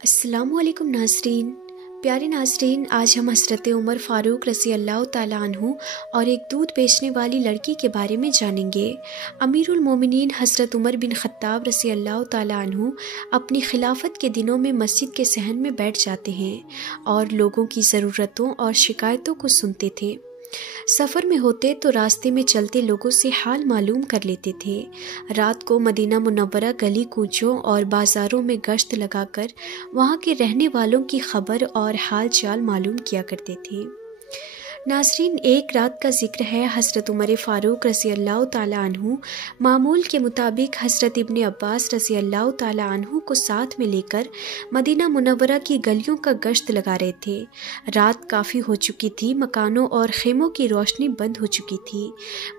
अस्सलामु अलैकुम नाज़रीन। प्यारे नाज़रीन, आज हम हज़रत उमर फ़ारूक रज़ी अल्लाह ताला अन्हु और एक दूध बेचने वाली लड़की के बारे में जानेंगे। अमीरुल मोमिनीन हज़रत उमर बिन ख़त्ताब रज़ी अल्लाह ताला अन्हु अपनी खिलाफत के दिनों में मस्जिद के सहन में बैठ जाते हैं और लोगों की ज़रूरतों और शिकायतों को सुनते थे। सफ़र में होते तो रास्ते में चलते लोगों से हाल मालूम कर लेते थे। रात को मदीना मुनव्वरा गली कूचों और बाज़ारों में गश्त लगाकर वहाँ के रहने वालों की खबर और हाल चाल मालूम किया करते थे। नाज़रीन, एक रात का जिक्र है। हज़रत उमर फ़ारूक रज़ी अल्लाह ताला अन्हु मामूल के मुताबिक हज़रत इब्ने अब्बास रज़ी अल्लाह ताला अन्हु को साथ में लेकर मदीना मुनव्वरा की गलियों का गश्त लगा रहे थे। रात काफ़ी हो चुकी थी, मकानों और खेमों की रोशनी बंद हो चुकी थी।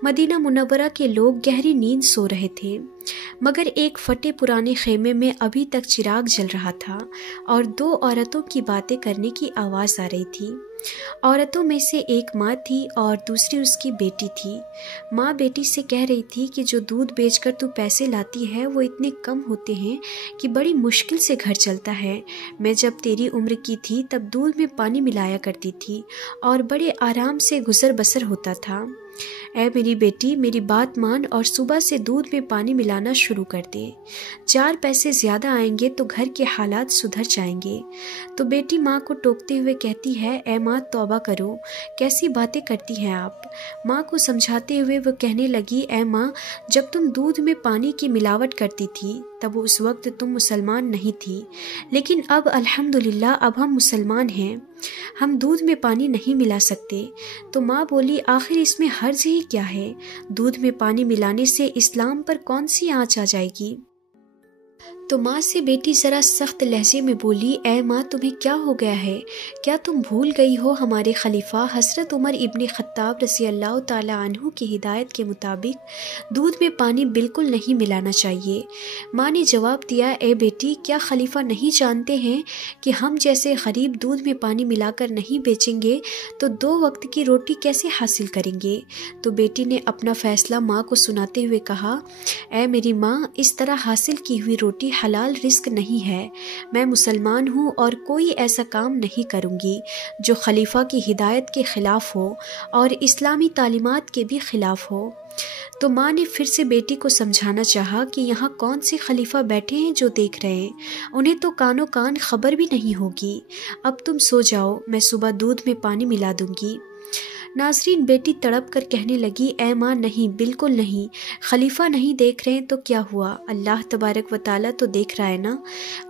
मदीना मुनव्वरा के लोग गहरी नींद सो रहे थे, मगर एक फटे पुराने खेमे में अभी तक चिराग जल रहा था और दो औरतों की बातें करने की आवाज़ आ रही थी। औरतों में से एक माँ थी और दूसरी उसकी बेटी थी। माँ बेटी से कह रही थी कि जो दूध बेचकर तू पैसे लाती है वो इतने कम होते हैं कि बड़ी मुश्किल से घर चलता है। मैं जब तेरी उम्र की थी तब दूध में पानी मिलाया करती थी और बड़े आराम से गुजर बसर होता था। ऐ मेरी बेटी, मेरी बात मान और सुबह से दूध में पानी मिलाना शुरू कर दे। 4 पैसे ज़्यादा आएंगे तो घर के हालात सुधर जाएंगे। तो बेटी माँ को टोकते हुए कहती है, ऐ माँ तौबा करो, कैसी बातें करती हैं आप। माँ को समझाते हुए वो कहने लगी, ऐ माँ, जब तुम दूध में पानी की मिलावट करती थी तब उस वक्त तुम मुसलमान नहीं थी, लेकिन अब अल्हम्दुलिल्लाह अब हम मुसलमान हैं, हम दूध में पानी नहीं मिला सकते। तो माँ बोली, आखिर इसमें हर्ज ही क्या है? दूध में पानी मिलाने से इस्लाम पर कौन सी आँच आ जाएगी? तो माँ से बेटी ज़रा सख्त लहजे में बोली, ऐ माँ, तुम्हें क्या हो गया है? क्या तुम भूल गई हो हमारे खलीफा हज़रत उमर इब्ने ख़त्ताब रज़ी अल्लाह ताला अन्हु की हिदायत के मुताबिक दूध में पानी बिल्कुल नहीं मिलाना चाहिए। माँ ने जवाब दिया, ऐ बेटी, क्या खलीफा नहीं जानते हैं कि हम जैसे गरीब दूध में पानी मिलाकर नहीं बेचेंगे तो 2 वक्त की रोटी कैसे हासिल करेंगे? तो बेटी ने अपना फ़ैसला माँ को सुनाते हुए कहा, ऐ मेरी माँ, इस तरह हासिल की हुई रोटी हलाल रिस्क नहीं है। मैं मुसलमान हूँ और कोई ऐसा काम नहीं करूँगी जो खलीफा की हिदायत के ख़िलाफ़ हो और इस्लामी तालीमात के भी ख़िलाफ़ हो। तो माँ ने फिर से बेटी को समझाना चाहा कि यहाँ कौन से खलीफा बैठे हैं जो देख रहे हैं, उन्हें तो कानो कान खबर भी नहीं होगी। अब तुम सो जाओ, मैं सुबह दूध में पानी मिला दूँगी। नाज़रीन, बेटी तड़प कर कहने लगी, ऐ माँ, नहीं, बिल्कुल नहीं, खलीफा नहीं देख रहे हैं तो क्या हुआ, अल्लाह तबारक व ताला तो देख रहा है ना।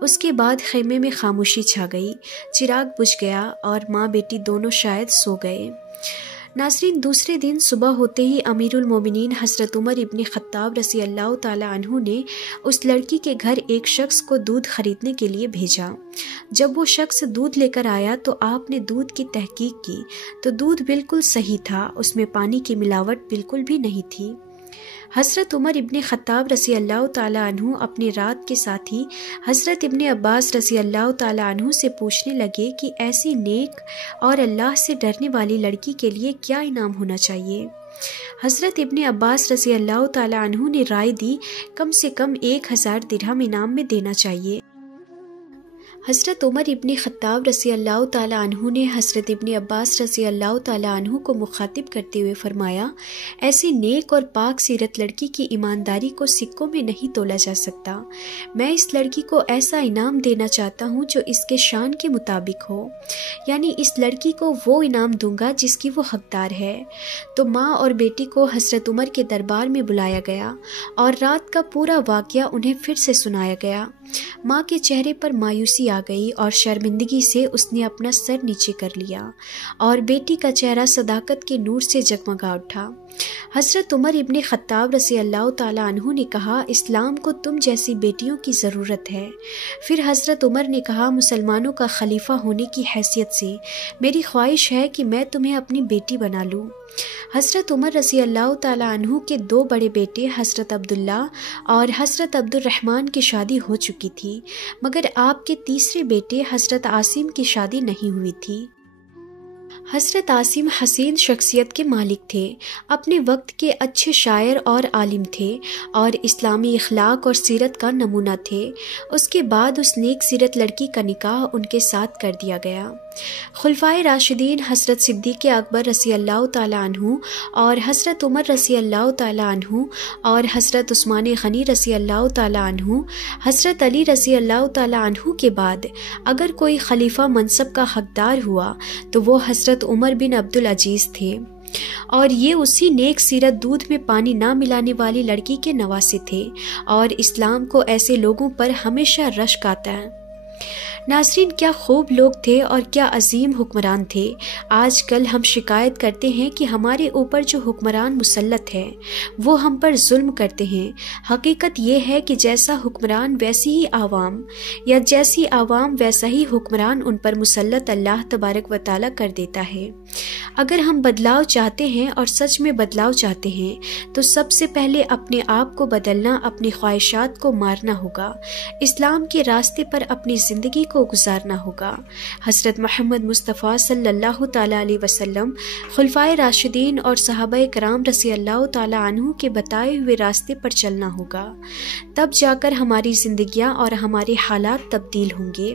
उसके बाद खेमे में खामोशी छा गई, चिराग बुझ गया और माँ बेटी दोनों शायद सो गए। नाज़रीन, दूसरे दिन सुबह होते ही अमीरुल मोमिनीन हज़रत उमर इब्ने ख़त्ताब रज़ी अल्लाह ताला अन्हु ने उस लड़की के घर एक शख्स को दूध खरीदने के लिए भेजा। जब वो शख्स दूध लेकर आया तो आपने दूध की तहकीक की तो दूध बिल्कुल सही था, उसमें पानी की मिलावट बिल्कुल भी नहीं थी। हज़रत उमर इब्ने ख़त्ताब रज़ी अल्लाह ताला अन्हु अपने रात के साथी हज़रत इब्ने अब्बास रज़ी अल्लाह ताला अन्हु से पूछने लगे कि ऐसी नेक और अल्लाह से डरने वाली लड़की के लिए क्या इनाम होना चाहिए। हज़रत इब्ने अब्बास रज़ी अल्लाह ताला अन्हु ने राय दी, कम से कम 1000 दिरहम इनाम में देना चाहिए। हज़रत उमर इब्ने ख़त्ताब रज़ी अल्लाह ताला अन्हु ने हज़रत इब्ने अब्बास रज़ी अल्लाह ताला अन्हु को मुखातिब करते हुए फरमाया, ऐसी नेक और पाक सीरत लड़की की ईमानदारी को सिक्कों में नहीं तोला जा सकता। मैं इस लड़की को ऐसा इनाम देना चाहता हूँ जो इसके शान के मुताबिक हो, यानी इस लड़की को वो इनाम दूंगा जिसकी वो हकदार है। तो माँ और बेटी को हज़रत उमर के दरबार में बुलाया गया और रात का पूरा वाक़या उन्हें फिर से सुनाया गया। माँ के चेहरे पर मायूसी आ गई और शर्मिंदगी से उसने अपना सर नीचे कर लिया और बेटी का चेहरा सदाकत के नूर से जगमगा उठा। हज़रत उमर इब्ने ख़त्ताब रज़ी अल्लाह ताला अन्हु ने कहा, इस्लाम को तुम जैसी बेटियों की ज़रूरत है। फिर हज़रत उमर ने कहा, मुसलमानों का खलीफा होने की हैसियत से मेरी ख्वाहिश है कि मैं तुम्हें अपनी बेटी बना लूँ। हज़रत उमर रज़ी अल्लाह ताला अन्हु के 2 बड़े बेटे हज़रत अब्दुल्ला और हज़रत अब्दुर्रहमान की शादी हो चुकी थी, मगर आपके तीसरे बेटे हज़रत आसिम की शादी नहीं हुई थी। حضرت عاصم حسین شخصیت کے مالک تھے، اپنے وقت کے اچھے شاعر اور عالم تھے اور اسلامی اخلاق اور سیرت کا نمونہ تھے۔ اس کے بعد اس نیک سیرت لڑکی کا نکاح ان کے ساتھ کر دیا گیا۔ خلفائے راشدین حضرت صدیق اکبر رضی اللہ تعالیٰ عنہ اور حضرت عمر رضی اللہ تعالیٰ عنہ اور حضرت عثمان غنی رضی اللہ تعالیٰ عنہ، حضرت علی رضی اللہ تعالیٰ عنہ کے بعد اگر کوئی خلیفہ منصب کا حقدار ہوا تو وہ حضرت عمر بن عبدالعزیز تھے، اور یہ اسی نیک سیرت دودھ میں پانی نہ ملانے والی لڑکی کے نواسے تھے، اور اسلام کو ایسے لوگوں پر ہمیشہ رشک آتا ہے۔ ناظرین، کیا خوب لوگ تھے اور کیا عظیم حکمران تھے۔ آج کل ہم شکایت کرتے ہیں کہ ہمارے اوپر جو حکمران مسلط ہے وہ ہم پر ظلم کرتے ہیں۔ حقیقت یہ ہے کہ جیسا حکمران ویسی ہی عوام، یا جیسی عوام ویسا ہی حکمران ان پر مسلط اللہ تبارک و تعالیٰ کر دیتا ہے۔ اگر ہم بدلاؤ چاہتے ہیں اور سچ میں بدلاؤ چاہتے ہیں تو سب سے پہلے اپنے آپ کو بدلنا، اپنی خواہشات کو مارنا ہوگا، اسلام کے راستے پر اپنی زندگی کو گزارنا ہوگا۔ حضرت محمد مصطفیٰ صلی اللہ تعالیٰ علیہ وسلم، خلفائے راشدین اور صحابہ کرام رضی اللہ تعالیٰ عنہ کے بتائے ہوئے راستے پر چلنا ہوگا، تب جا کر ہماری زندگیاں اور ہمارے حالات تبدیل ہوں گے۔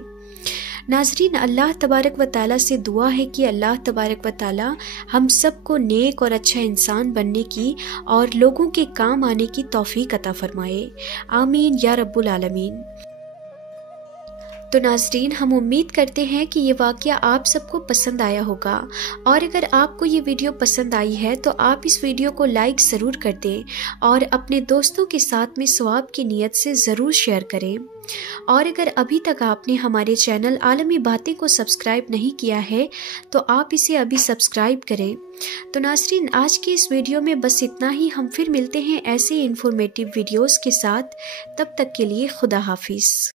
ناظرین، اللہ تبارک و تعالیٰ سے دعا ہے کہ اللہ تبارک و تعالیٰ ہم سب کو نیک اور اچھا انسان بننے کی اور لوگوں کے کام آنے کی توفیق عطا فرمائے، آمین یا رب العالمین۔ تو ناظرین، ہم امید کرتے ہیں کہ یہ واقعہ آپ سب کو پسند آیا ہوگا، اور اگر آپ کو یہ ویڈیو پسند آئی ہے تو آپ اس ویڈیو کو لائک ضرور کر دیں اور اپنے دوستوں کے ساتھ میں ثواب کی نیت سے ضرور شیئر کریں۔ اور اگر ابھی تک آپ نے ہمارے چینل عالمی باتیں کو سبسکرائب نہیں کیا ہے تو آپ اسے ابھی سبسکرائب کریں۔ تو ناظرین، آج کی اس ویڈیو میں بس اتنا ہی۔ ہم پھر ملتے ہیں ایسے انفارمیٹیو ویڈیوز کے ساتھ، تب تک کے لیے خدا حافظ۔